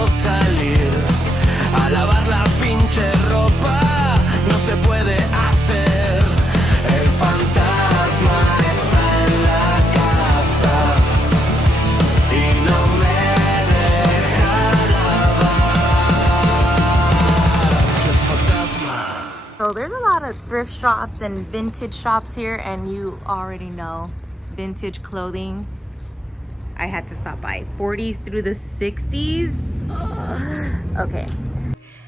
no salir a lavar la pinche ropa, no se puede hacer. El fantasma está en la casa y no me deja lavar. El fantasma. So there's a lot of thrift shops and vintage shops here, and you already know vintage clothing. I had to stop by 40s through the 60s. Okay.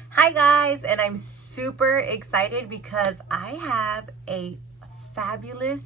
Hi guys, and I'm super excited because I have a fabulous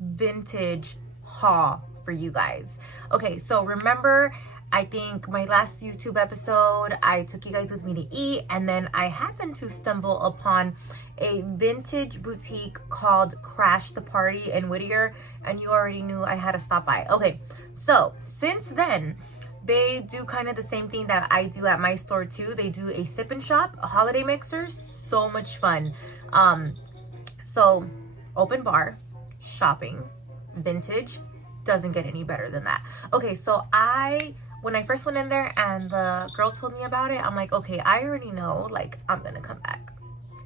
vintage haul for you guys. Okay, so remember, I think my last YouTube episode, I took you guys with me to eat, and then I happened to stumble upon a vintage boutique called Crash the Party in Whittier, and you already knew I had to stop by. Okay, so since then, they do kind of the same thing that I do at my store too. They do a sip and shop, a holiday mixer, so much fun. So open bar, shopping, vintage, doesn't get any better than that. Okay, so when I first went in there and the girl told me about it, I'm like, okay, I already know, like, I'm gonna come back.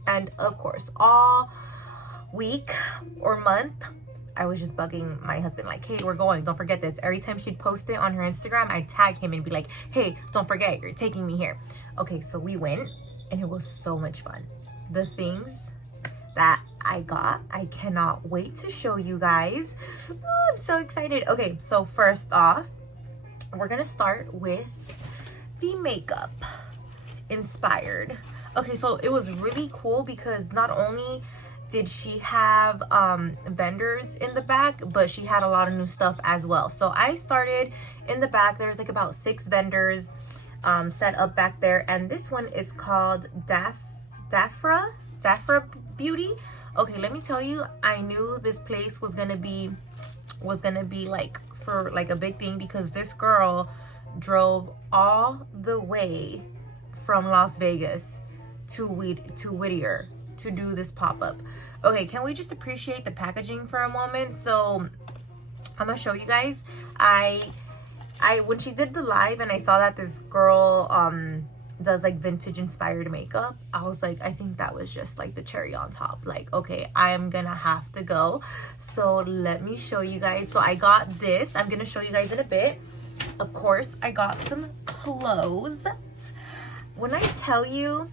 And of course, all week or month, I was just bugging my husband, like, hey, we're going, don't forget this. Every time she'd post it on her Instagram, I'd tag him and be like, hey, don't forget, you're taking me here. Okay, so we went, and it was so much fun. The things that I got, I cannot wait to show you guys. Oh, I'm so excited. Okay, so first off, we're gonna start with the makeup inspired. Okay, so it was really cool because not only did she have vendors in the back, but she had a lot of new stuff as well. So I started in the back. There's like about 6 vendors set up back there, and this one is called Dafra Beauty. Okay, let me tell you, I knew this place was gonna be like for like a big thing because this girl drove all the way from Las Vegas to Whittier to do this pop-up. Okay, can we just appreciate the packaging for a moment? So I'm gonna show you guys. I when she did the live and I saw that this girl does like vintage inspired makeup, I was like, I think that was just like the cherry on top. Like, okay, I am gonna have to go. So let me show you guys. So I got this. I'm gonna show you guys in a bit. Of course, I got some clothes. When I tell you,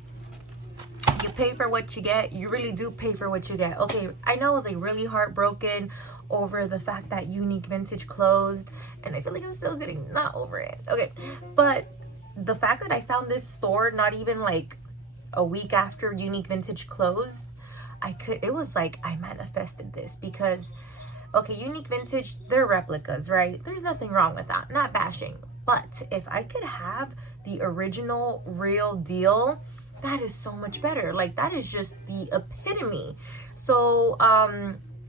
you pay for what you get, you really do pay for what you get. Okay, I know I was like really heartbroken over the fact that Unique Vintage closed, and I feel like I'm still getting not over it. Okay, but the fact that I found this store not even like a week after Unique Vintage closed, it was like I manifested this because, okay, Unique Vintage, they're replicas, right? There's nothing wrong with that, not bashing. But if I could have the original real deal, that is so much better. Like, that is just the epitome. So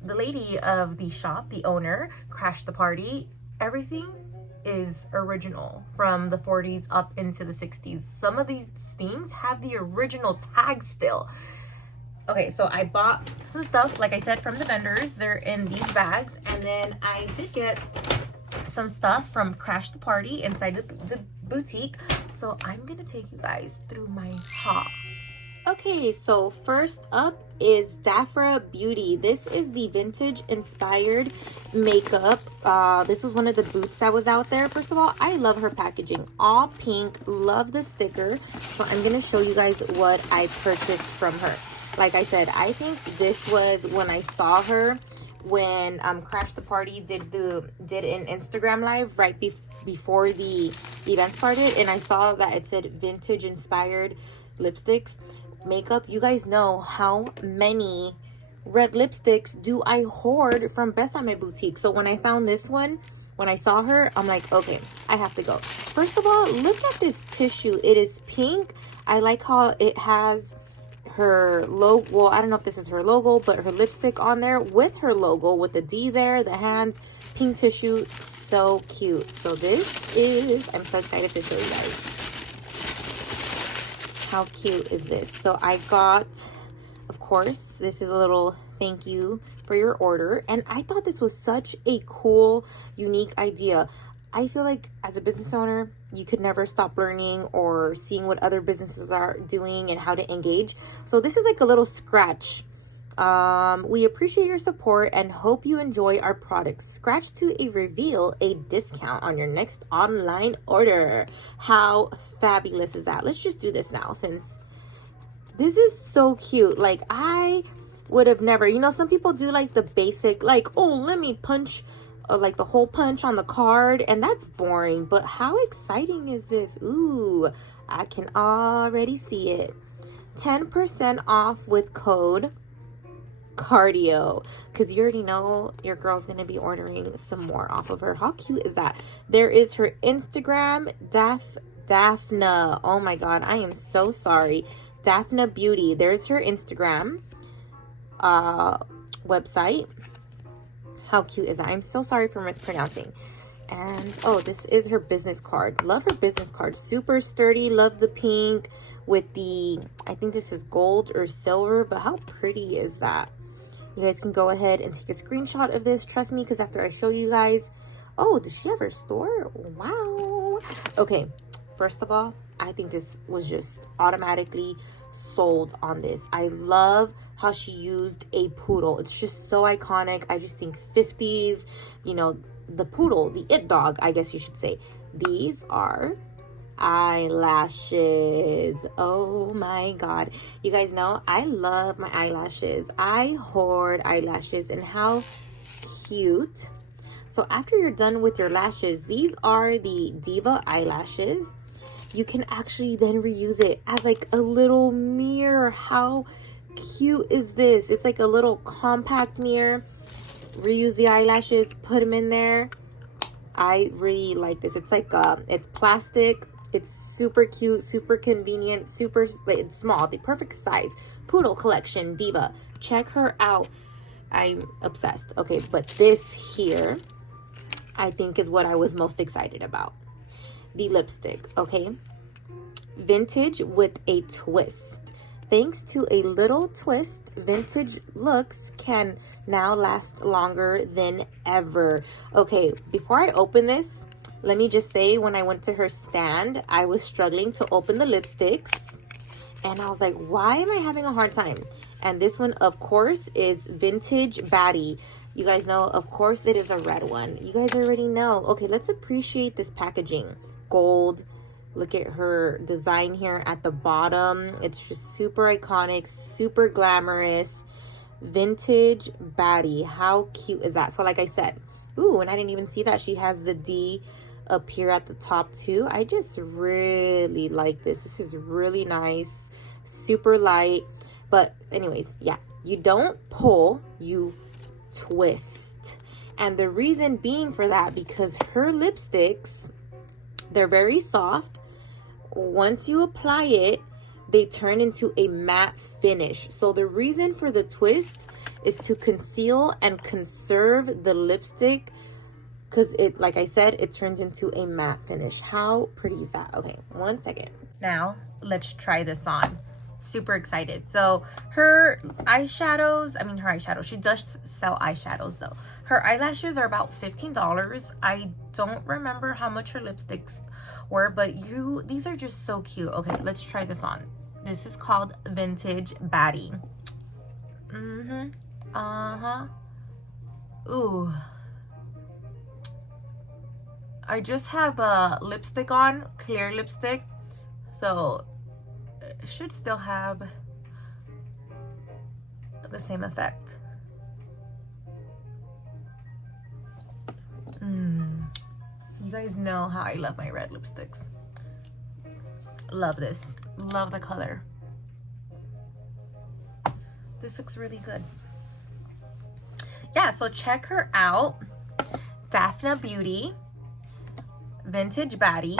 the lady of the shop, the owner, Crash the Party, everything is original from the 40s up into the 60s. Some of these things have the original tag still. Okay, so I bought some stuff, like I said, from the vendors. They're in these bags. And then I did get some stuff from Crash the Party inside the boutique. So I'm gonna take you guys through my haul. Okay, so first up is Dafra Beauty. This is the vintage inspired makeup. This is one of the booths that was out there. First of all, I love her packaging. All pink, love the sticker. So I'm gonna show you guys what I purchased from her. Like I said, I think this was when I saw her when Crash the Party did an Instagram live right before the event started, and I saw that it said vintage inspired lipsticks, makeup. You guys know how many red lipsticks do I hoard from Besame Boutique. So when I found this one, when I saw her, I'm like, okay, I have to go. First of all, look at this tissue. It is pink. I like how it has her logo. Well, I don't know if this is her logo, but her lipstick on there with her logo, with the D there, the hands, pink tissue. So cute. So this is, I'm so excited to show you guys. How cute is this? So I got, of course, this is a little thank you for your order. And I thought this was such a cool, unique idea. I feel like as a business owner, you could never stop learning or seeing what other businesses are doing and how to engage. So this is like a little scratch. We appreciate your support and hope you enjoy our products. Scratch to reveal a discount on your next online order. How fabulous is that? Let's just do this now, since this is so cute. Like, I would have never, some people do like the basic, like, oh, let me punch like the hole punch on the card, and that's boring. But how exciting is this? Ooh, I can already see it. 10% off with code cardio, because you already know your girl's gonna be ordering some more off of her. How cute is that? There is her Instagram, Daphna. Oh my god, I am so sorry. Daphna Beauty. There's her Instagram website. How cute is that? I'm so sorry for mispronouncing. And oh, this is her business card. Love her business card. Super sturdy. Love the pink with the, I think this is gold or silver, but how pretty is that? You guys can go ahead and take a screenshot of this. Trust me, because after I show you guys, oh, does she have her store? Wow. Okay, first of all, I think this was just automatically sold on this. I love how she used a poodle. It's just so iconic. I just think 50s, the poodle, the it dog, I guess you should say. These are eyelashes. Oh my god, you guys know I love my eyelashes. I hoard eyelashes, and how cute. So after you're done with your lashes, these are the Diva eyelashes. You can actually then reuse it as like a little mirror. How cute is this? It's like a little compact mirror. Reuse the eyelashes, put them in there. I really like this. It's like it's plastic. It's super cute, super convenient, it's small, the perfect size. Poodle collection, Diva. Check her out. I'm obsessed. Okay, but this here, I think, is what I was most excited about. The lipstick, okay? Vintage with a twist. Thanks to a little twist, vintage looks can now last longer than ever. Okay, before I open this, let me just say, when I went to her stand, I was struggling to open the lipsticks. And I was like, why am I having a hard time? And this one, of course, is Vintage Baddie. You guys know, of course, it is a red one. You guys already know. Okay, let's appreciate this packaging. Gold. Look at her design here at the bottom. It's just super iconic, super glamorous. Vintage Baddie. How cute is that? So like I said, ooh, and I didn't even see that she has the D up here at the top too. I just really like this. This is really nice, super light. But anyways, yeah, you don't pull, you twist. And the reason being for that, because her lipsticks, they're very soft. Once you apply it, they turn into a matte finish. So the reason for the twist is to conceal and conserve the lipstick, because it, like I said, it turns into a matte finish. How pretty is that? Okay, 1 second. Now let's try this on. Super excited. So her eyeshadows, she does sell eyeshadows though. Her eyelashes are about $15. I don't remember how much her lipsticks were, but these are just so cute. Okay, let's try this on. This is called Vintage Baddie. Ooh, I just have a lipstick on, clear lipstick, so it should still have the same effect. You guys know how I love my red lipsticks. Love this. Love the color. This looks really good. Yeah, so check her out. Daphna Beauty, Vintage Baddie,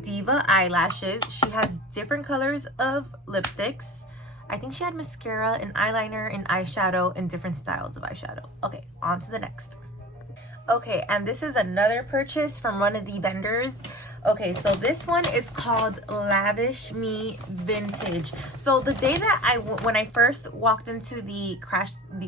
Diva eyelashes. She has different colors of lipsticks. I think she had mascara and eyeliner and eyeshadow and different styles of eyeshadow. Okay, on to the next. Okay, and this is another purchase from one of the vendors. Okay, so this one is called Lavish Me Vintage. So the day that when I first walked into the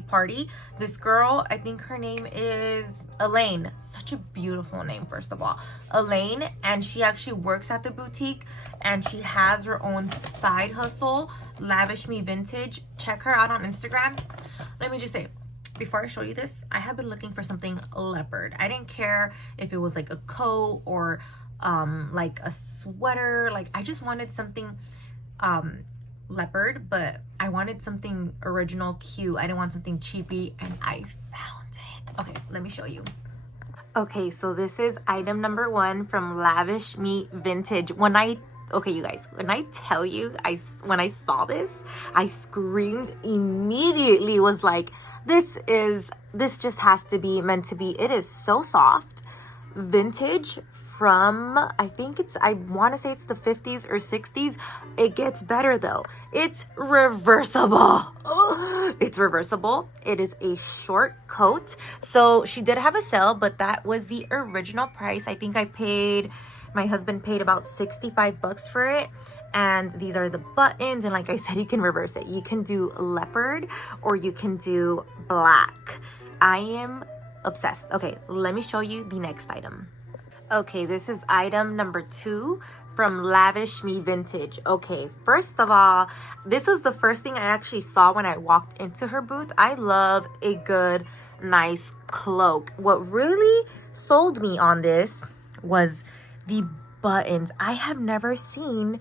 party, this girl, I think her name is Elaine. Such a beautiful name, first of all. Elaine, and she actually works at the boutique, and she has her own side hustle, Lavish Me Vintage. Check her out on Instagram. Let me just say, before I show you this, I have been looking for something leopard. I didn't care if it was like a coat or like a sweater. Like, I just wanted something leopard, but I wanted something original, cute. I didn't want something cheapy, and I found it. Okay, let me show you. Okay, so this is item number 1 from Lavish Me Vintage. Okay, you guys, when I tell you, when I saw this, I screamed immediately. Was like, this just has to be meant to be. It is so soft. Vintage from, I want to say it's the 50s or 60s. It gets better though. It's reversible. It's reversible. It is a short coat. So she did have a sale, but that was the original price. I think my husband paid about $65 for it. And these are the buttons, and like I said, you can reverse it. You can do leopard or you can do black. I am obsessed. Okay, let me show you the next item. Okay, this is item number 2 from Lavish Me Vintage. Okay, first of all, this was the first thing I actually saw when I walked into her booth. I love a good, nice cloak. What really sold me on this was the buttons. I have never seen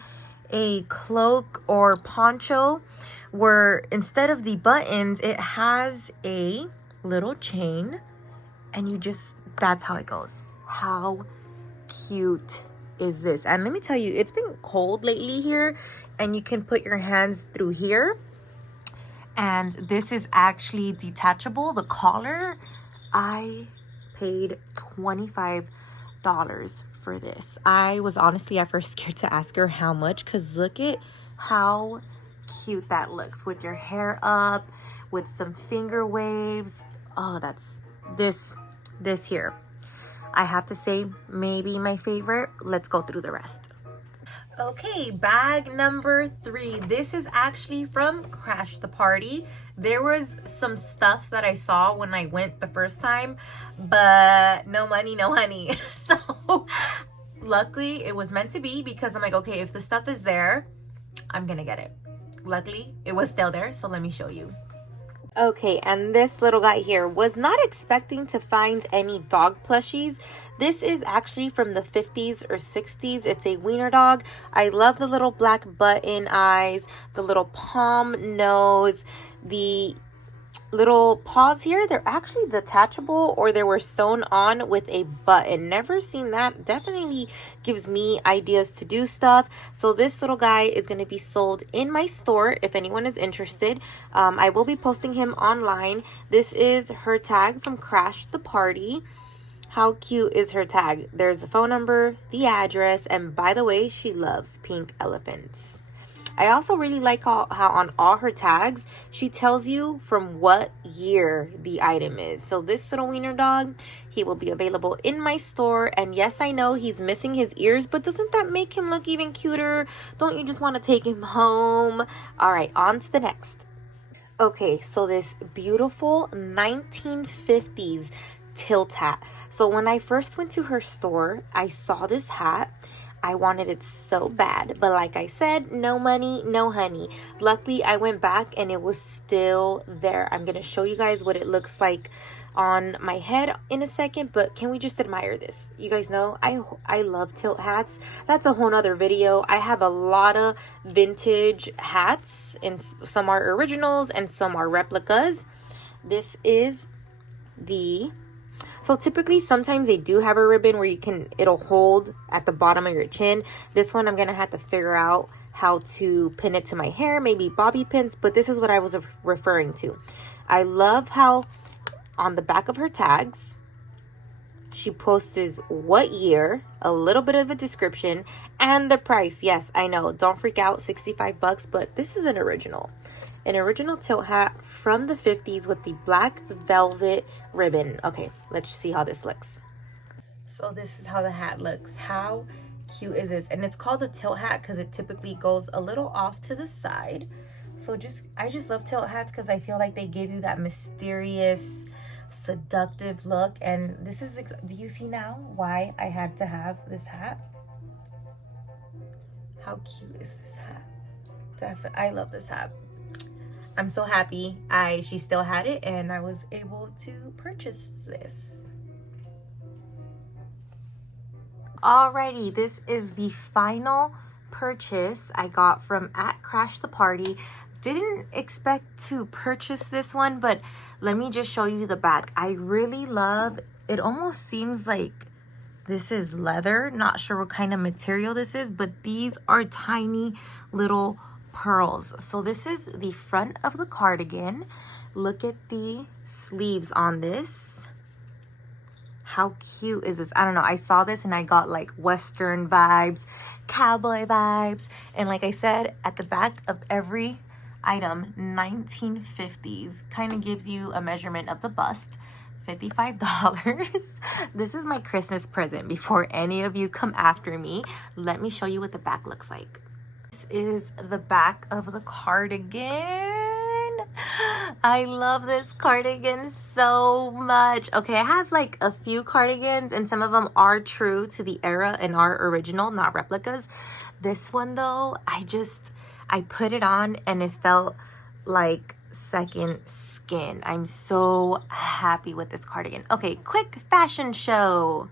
a cloak or poncho where instead of the buttons, it has a little chain, and that's how it goes. How cute is this? And let me tell you, it's been cold lately here, and you can put your hands through here, and this is actually detachable. The collar, I paid $25 for this. I was honestly at first scared to ask her how much, because look at how cute that looks with your hair up, with some finger waves. Oh, that's this here. I have to say, maybe my favorite. Let's go through the rest. Okay, bag number 3. This is actually from Crash the Party. There was some stuff that I saw when I went the first time, but no money, no honey. So luckily it was meant to be, because I'm like, okay, if the stuff is there, I'm gonna get it. Luckily it was still there, so let me show you. Okay, and this little guy here, was not expecting to find any dog plushies. This is actually from the 50s or 60s. It's a wiener dog. I love the little black button eyes, the little palm nose, the little paws here. They're actually detachable, or they were sewn on with a button. Never seen that. Definitely gives me ideas to do stuff. So this little guy is going to be sold in my store if anyone is interested. I will be posting him online. This is her tag from Crash the Party. How cute is her tag? There's the phone number, the address, and by the way, she loves pink elephants. I also really like how on all her tags, she tells you from what year the item is. So this little wiener dog, he will be available in my store. And yes, I know he's missing his ears, but doesn't that make him look even cuter? Don't you just want to take him home? All right, on to the next. Okay, so this beautiful 1950s tilt hat. So when I first went to her store, I saw this hat. I wanted it so bad, but like I said, no money, no honey. Luckily, I went back and it was still there. I'm going to show you guys what it looks like on my head in a second, but can we just admire this? You guys know I love tilt hats. That's a whole nother video. I have a lot of vintage hats, and some are originals and some are replicas. This is so typically, sometimes they do have a ribbon where it'll hold at the bottom of your chin. This one, I'm going to have to figure out how to pin it to my hair, maybe bobby pins, but this is what I was referring to. I love how on the back of her tags, she posts what year, a little bit of a description, and the price. Yes, I know, don't freak out, $65, but this is an original tilt hat from the 50s with the black velvet ribbon. Okay, let's see how this looks. So this is how the hat looks. How cute is this? And it's called a tilt hat because it typically goes a little off to the side. So I just love tilt hats because I feel like they give you that mysterious, seductive look. And this is, do you see now why I had to have this hat? How cute is this hat? I love this hat. I'm so happy she still had it and I was able to purchase this. Alrighty, this is the final purchase I got from Crash the Party. Didn't expect to purchase this one, but let me just show you the back. I really love it. Almost seems like this is leather. Not sure what kind of material this is, but these are tiny little pearls. So this is the front of the cardigan. Look at the sleeves on this. How cute is this? I don't know. I saw this and I got like Western vibes, cowboy vibes. And like I said, at the back of every item, 1950s. Kind of gives you a measurement of the bust. $55. This is my Christmas present before any of you come after me. Let me show you what the back looks like. This is the back of the cardigan. I love this cardigan so much. Okay, I have like a few cardigans and some of them are true to the era and are original, not replicas. This one though, I put it on and it felt like second skin. I'm so happy with this cardigan. Okay, quick fashion show.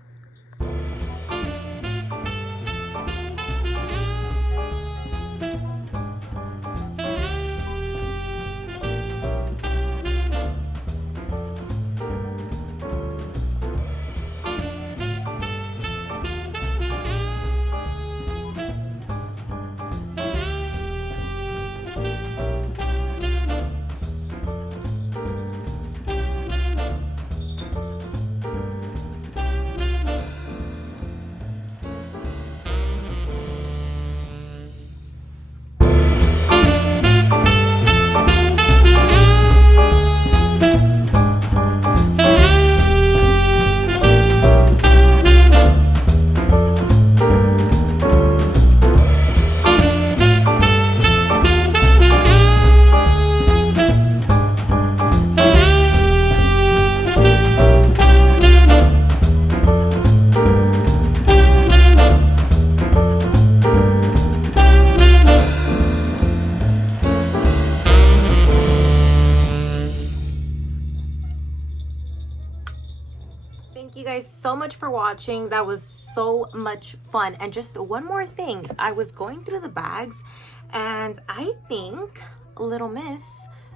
Thank you guys so much for watching. That was so much fun. And just one more thing, I was going through the bags and I think Little Miss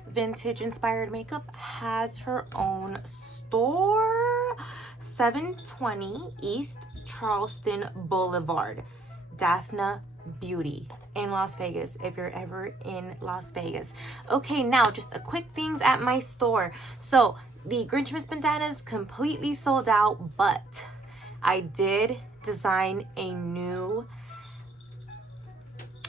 Vintage Inspired Makeup has her own store. 720 East Charleston Boulevard, Daphne Beauty in Las Vegas, if you're ever in Las Vegas. Okay, now just a quick things at my store. So the Grinchmas bandanas completely sold out, but I did design a new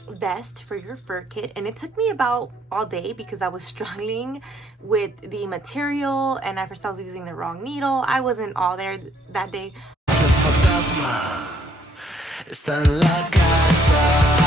vest for your fur kit, and it took me about all day because I was struggling with the material and at first I was using the wrong needle. I wasn't all there that day. Este fantasma está en la casa.